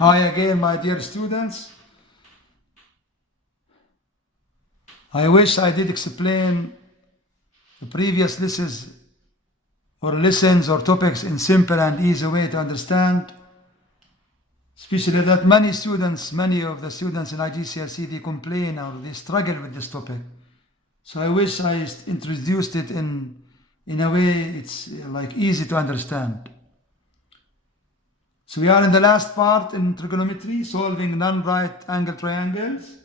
Hi again, my dear students. I wish I did explain the previous lessons or topics in simple and easy way to understand, especially that many of the students in IGCSE, they complain or they struggle with this topic. So I wish I introduced it in a way it's like easy to understand. So we are in the last part in trigonometry, solving non-right angle triangles.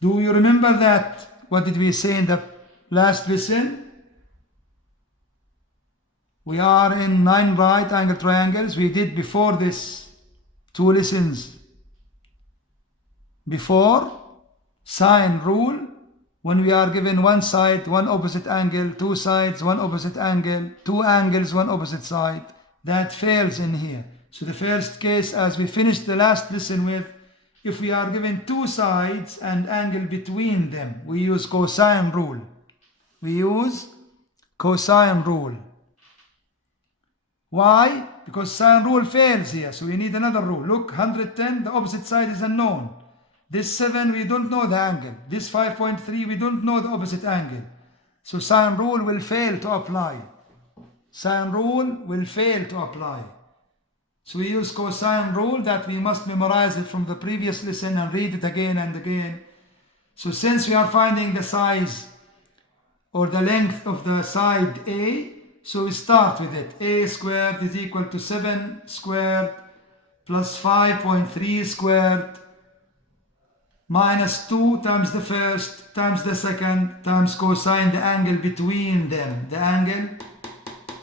Do you remember that? What did we say in the last lesson? We are in 9 right angle triangles. We did before this 2 lessons before. Cosine rule, when we are given one side, one opposite angle, 2 sides, one opposite angle, 2 angles, one opposite side, that fails in here. So the first case, as we finished the last lesson with, if we are given 2 sides and angle between them, we use cosine rule. We use cosine rule. Why? Because sine rule fails here, so we need another rule. Look, 110, the opposite side is unknown. This 7, we don't know the angle. This 5.3, we don't know the opposite angle. So sine rule will fail to apply. Sine rule will fail to apply. So we use cosine rule, that we must memorize it from the previous lesson and read it again and again. So since we are finding the size or the length of the side A, so we start with it. A squared is equal to 7 squared plus 5.3 squared minus 2 times the first times the second times cosine the angle between them. The angle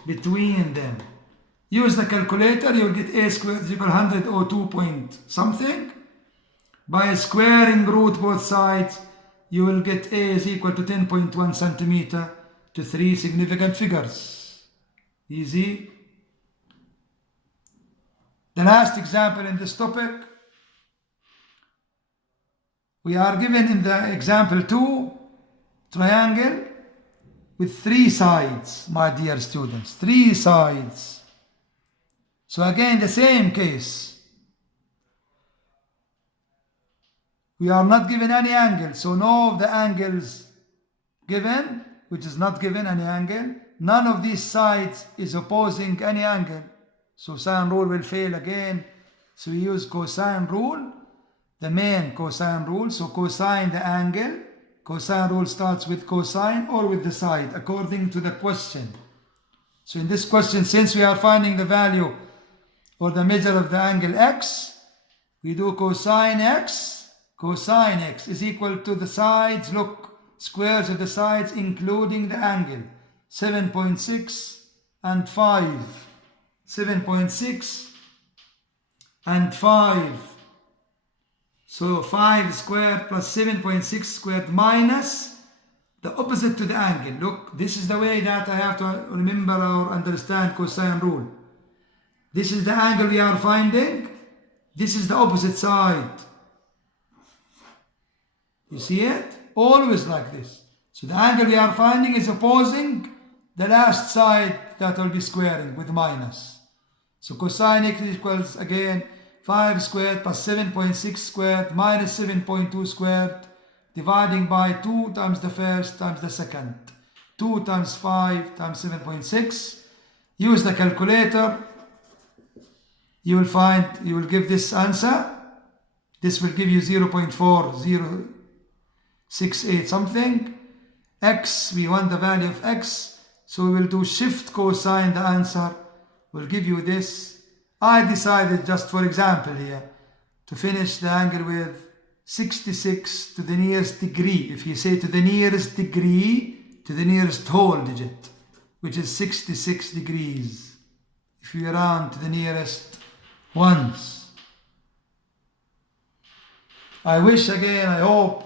between them. Use the calculator, you will get a squared is equal to 102 point something. By squaring root both sides, you will get a is equal to 10.1 centimeter to 3 significant figures. Easy. The last example in this topic, we are given in the example 2, triangle with 3 sides, my dear students, 3 sides. So again, the same case. We are not given any angle, so no of the angles given, which is not given any angle, none of these sides is opposing any angle. So sine rule will fail again. So we use cosine rule, the main cosine rule. So cosine the angle. Cosine rule starts with cosine or with the side, according to the question. So in this question, since we are finding the value or the measure of the angle x, we do cosine x. Cosine x is equal to the sides, look, squares of the sides including the angle. 7.6 and 5. 7.6 and 5. So 5 squared plus 7.6 squared minus the opposite to the angle. Look, this is the way that I have to remember or understand cosine rule. This is the angle we are finding. This is the opposite side. You see it? Always like this. So the angle we are finding is opposing the last side that will be squaring with minus. So cosine x equals again 5 squared plus 7.6 squared minus 7.2 squared dividing by 2 times the first times the second. 2 times 5 times 7.6. Use the calculator. You will give this answer. This will give you 0.4068 something. X, we want the value of x. So we will do shift cosine the answer. Will give you this. I decided, just for example here, to finish the angle with 66 to the nearest degree. If you say to the nearest degree, to the nearest whole digit, which is 66 degrees. If you round to the nearest ones. I wish again, I hope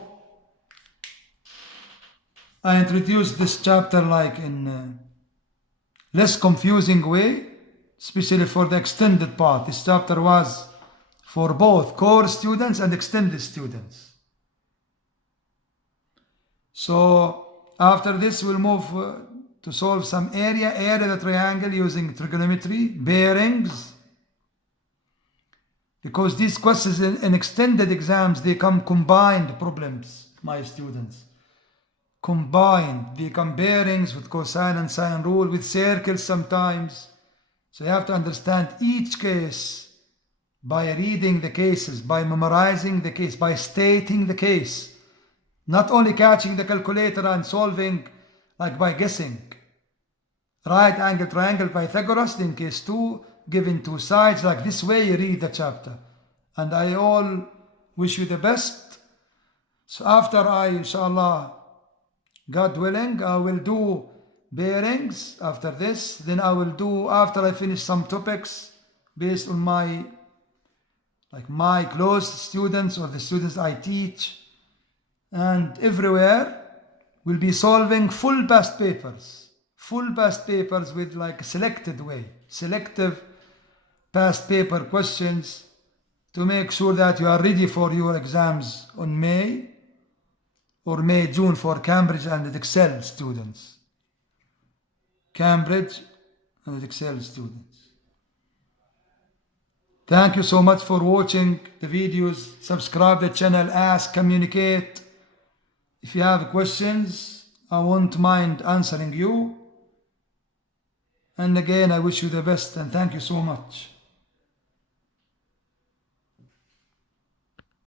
I introduced this chapter like in a less confusing way, especially for the extended part. This chapter was for both core students and extended students. So after this, we'll move to solve some area of the triangle using trigonometry, bearings, Because these questions in extended exams, they come combined problems, my students. Combined, they come bearings with cosine and sine rule, with circles sometimes. So you have to understand each case by reading the cases, by memorizing the case, by stating the case. Not only catching the calculator and solving like by guessing. Right angle triangle Pythagoras in case 2, given two sides, like this way you read the chapter. And I all wish you the best. So after I, inshallah, God willing, I will do bearings after this. Then I will do, after I finish some topics based on my close students or the students I teach. And everywhere we'll be solving full past papers. Full past papers with like a selected way. Selective past paper questions to make sure that you are ready for your exams on May or June for Cambridge and Excel students. Cambridge and Excel students. Thank you so much for watching the videos. Subscribe the channel, ask, communicate. If you have questions, I won't mind answering you. And again, I wish you the best and thank you so much.